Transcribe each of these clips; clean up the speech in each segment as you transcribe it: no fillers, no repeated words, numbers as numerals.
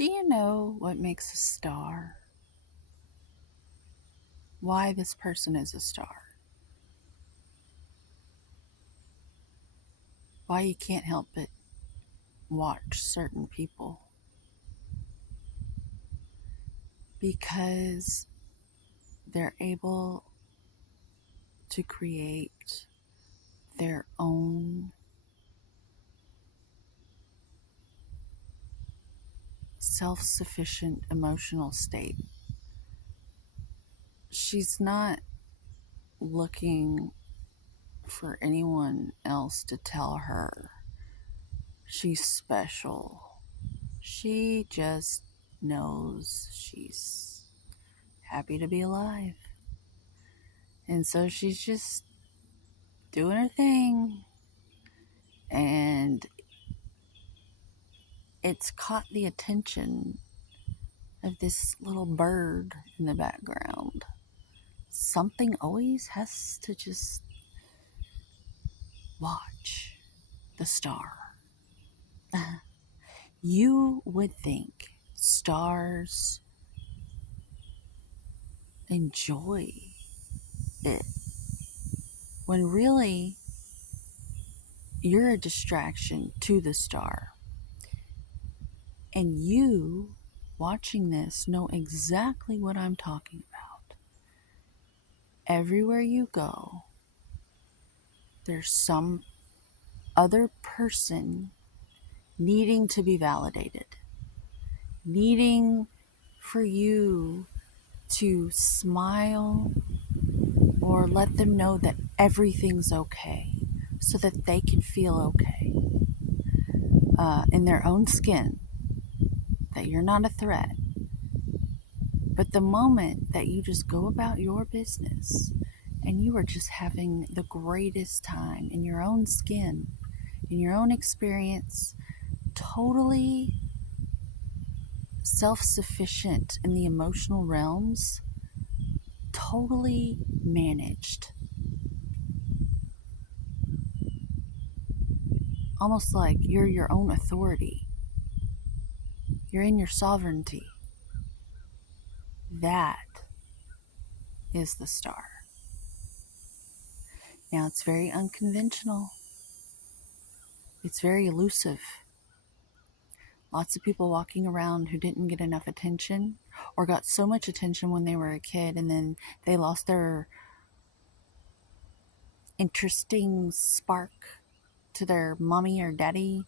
Do you know what makes a star? Why this person is a star? Why you can't help but watch certain people? Because they're able to create their own self sufficient emotional state. She's not looking for anyone else to tell her she's special. She just knows she's happy to be alive. And so she's just doing her thing. And it's caught the attention of this little bird in the background. Something always has to just watch the star. You would think stars enjoy it, when really you're a distraction to the star. And you, watching this, know exactly what I'm talking about. Everywhere you go, there's some other person needing to be validated, needing for you to smile or let them know that everything's okay so that they can feel okay in their own skin, that you're not a threat. But the moment that you just go about your business and you are just having the greatest time in your own skin, in your own experience, totally self-sufficient in the emotional realms, totally managed, almost like you're your own authority, you're in your sovereignty. That is the star. Now, it's very unconventional, it's very elusive. Lots of people walking around who didn't get enough attention, or got so much attention when they were a kid and then they lost their interesting spark to their mommy or daddy,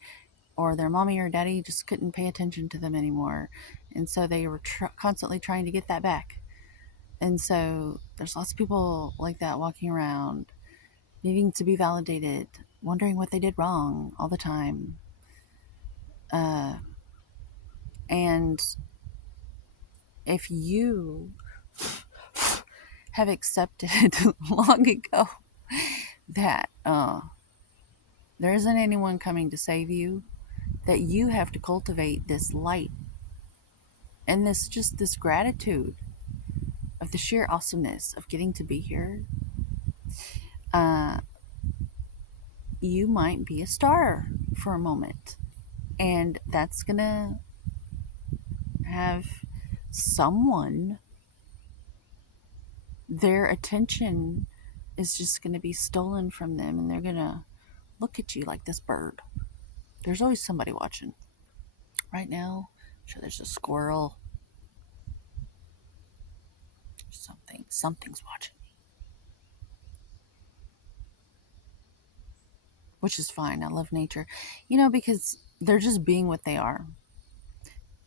or their mommy or daddy just couldn't pay attention to them anymore. And so they were constantly trying to get that back. And so there's lots of people like that walking around, needing to be validated, wondering what they did wrong all the time. And if you have accepted long ago that there isn't anyone coming to save you, that you have to cultivate this light and this gratitude of the sheer awesomeness of getting to be here, you might be a star for a moment. And that's gonna have someone, their attention is just gonna be stolen from them, and they're gonna look at you like this bird. There's always somebody watching. Right now, I'm sure there's a squirrel. Something's watching me. Which is fine. I love nature. Because they're just being what they are.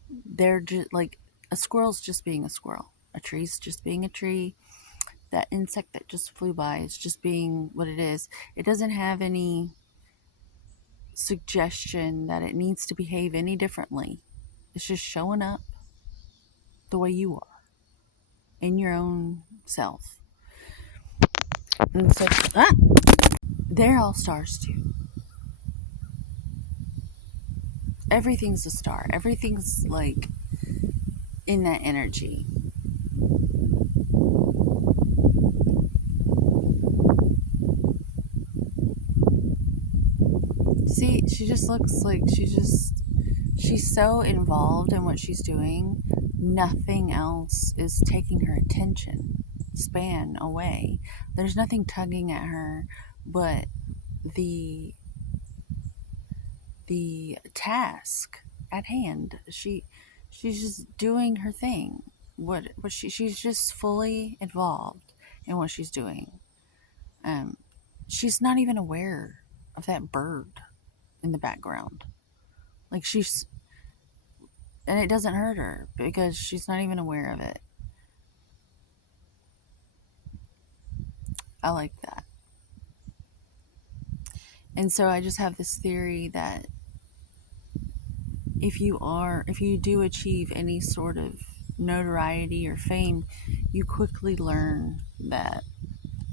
They're just like a squirrel's just being a squirrel. A tree's just being a tree. That insect that just flew by is just being what it is. It doesn't have any suggestion that it needs to behave any differently. It's just showing up the way you are in your own self. And so, they're all stars too. Everything's a star. Everything's like in that energy. See, she just looks like She's so involved in what she's doing, nothing else is taking her attention span away. There's nothing tugging at her but the the task at hand. She's just doing her thing. She's just fully involved in what she's doing. Um, she's not even aware of that bird in the background. Like and it doesn't hurt her because she's not even aware of it. I like that. And so I just have this theory that if you do achieve any sort of notoriety or fame, you quickly learn that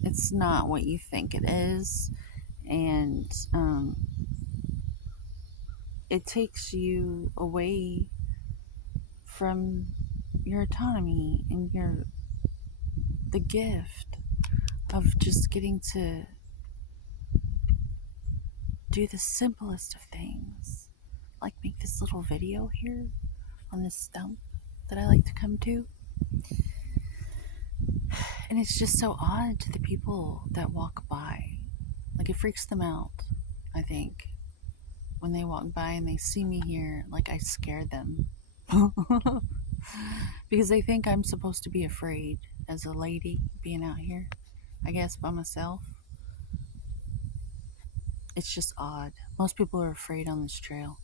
it's not what you think it is. And it takes you away from your autonomy and the gift of just getting to do the simplest of things, like make this little video here on this stump that I like to come to. And it's just so odd to the people that walk by. Like, it freaks them out, I think, when they walk by and they see me here, like I scared them. Because they think I'm supposed to be afraid as a lady being out here, I guess, by myself. It's just odd. Most people are afraid on this trail.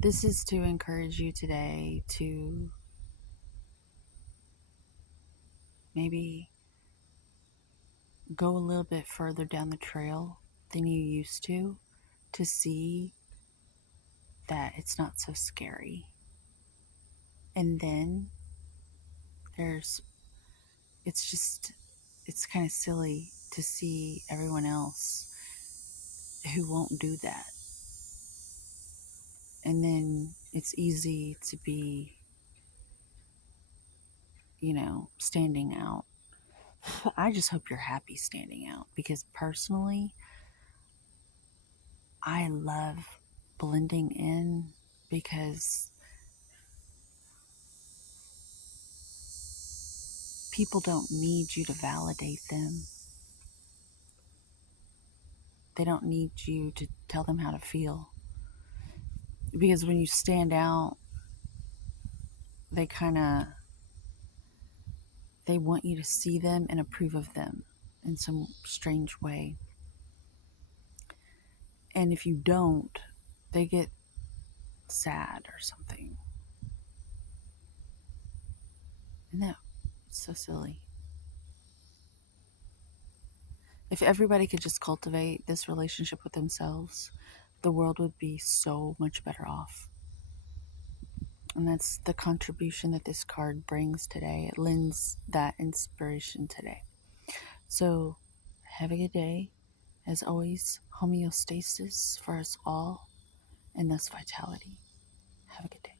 This is to encourage you today to maybe go a little bit further down the trail than you used to see that it's not so scary. And then there's, it's kind of silly to see everyone else who won't do that. And then it's easy to be, standing out. I just hope you're happy standing out because personally, I love blending in because people don't need you to validate them. They don't need you to tell them how to feel. Because when you stand out, they want you to see them and approve of them in some strange way. And if you don't, they get sad or something. No, it's so silly. If everybody could just cultivate this relationship with themselves, the world would be so much better off. And that's the contribution that this card brings today. It lends that inspiration today. So, have a good day. As always, homeostasis for us all, and thus vitality. Have a good day.